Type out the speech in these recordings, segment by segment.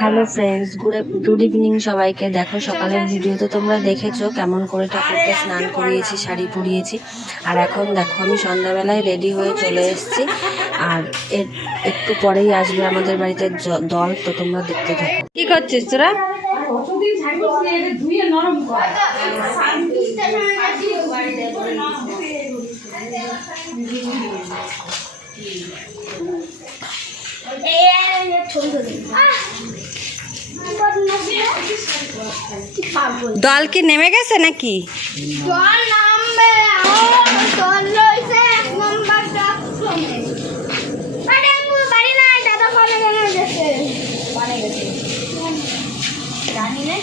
Hello friends good good evening সবাইকে। দেখো সকালের ভিডিও তো তোমরা দেখেছ কেমন করে ঠাকুরকে স্নান করিয়েছি, শাড়ি পরিয়েছি। আর এখন দেখো আমি সন্ধ্যাবেলায় রেডি হয়ে চলে এসেছি। আর এর একটু পরেই আসবে আমাদের বাড়িতে দল, তো তোমরা দেখতে থাকো। কি করছিস তোরা? দল কি নেমে গেছে নাকি? জল নামবে আমার রয়েছে এক নম্বরটা বাড়ি নাই দাদা কলে গেলে গেছে জানি না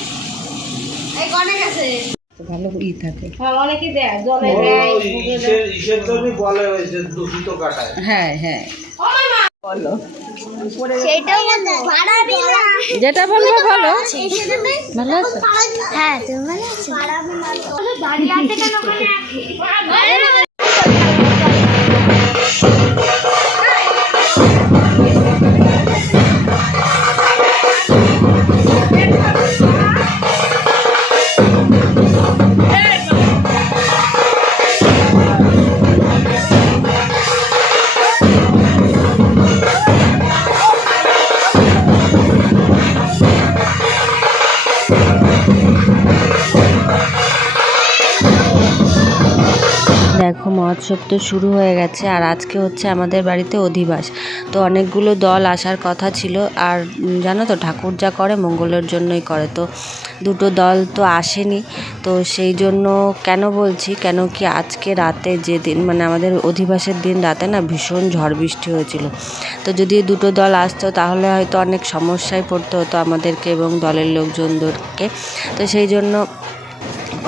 এই কনে গেছে ভালো ই থাকে অনেকে দেয়। জলে ও ইসের ইসের বলে ওই দূষিত কাটায়। হ্যাঁ হ্যাঁ। যেটা বলব বলো। ভালো আছে? হ্যাঁ তুমি ভালো আছো? দেখো, মহোৎসব তো শুরু হয়ে গেছে আর আজকে হচ্ছে আমাদের বাড়িতে অধিবাস। তো অনেকগুলো দল আসার কথা ছিল আর জানো তো, ঠাকুর যা করে মঙ্গলের জন্যই করে। তো দুটো দল তো আসেনি, তো সেই জন্য কেন বলছি, কেন কি আজকে রাতে যে দিন মানে আমাদের অধিবাসের দিন রাতে না ভীষণ ঝড় বৃষ্টি হয়েছিল। তো যদি দুটো দল আসতো তাহলে হয়তো অনেক সমস্যায় পড়তে হতো আমাদেরকে এবং দলের লোকজনদেরকে। তো সেই জন্য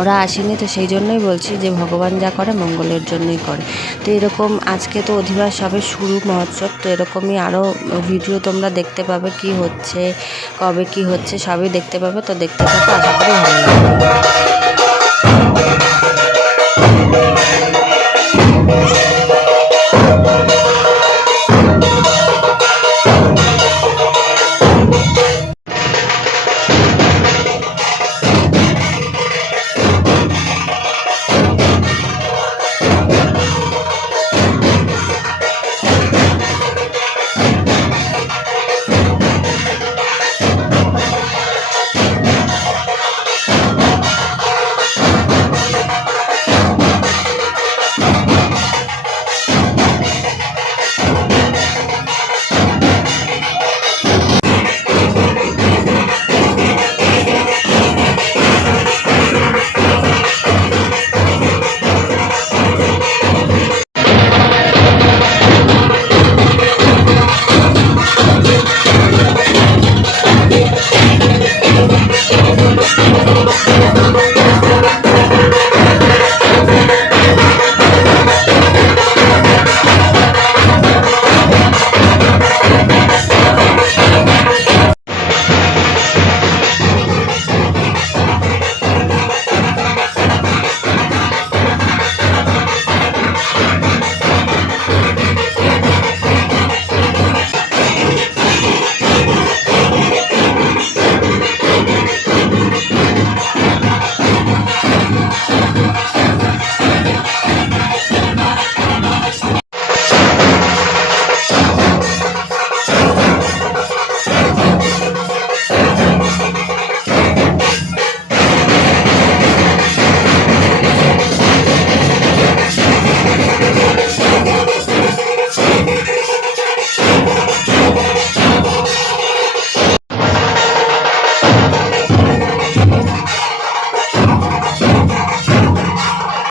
ওরা আসেনি, তো সেই জন্যই বলছি যে ভগবান যা করে মঙ্গলের জন্যই করে। তো এরকম আজকে তো অধিবাস হবে শুরু মহোৎসব, তো এরকমই আরও ভিডিও তোমরা দেখতে পাবে কি হচ্ছে, কবে কি হচ্ছে, সবই দেখতে পাবে, তো দেখতে থাকো, আশা করি ভালো লাগবে।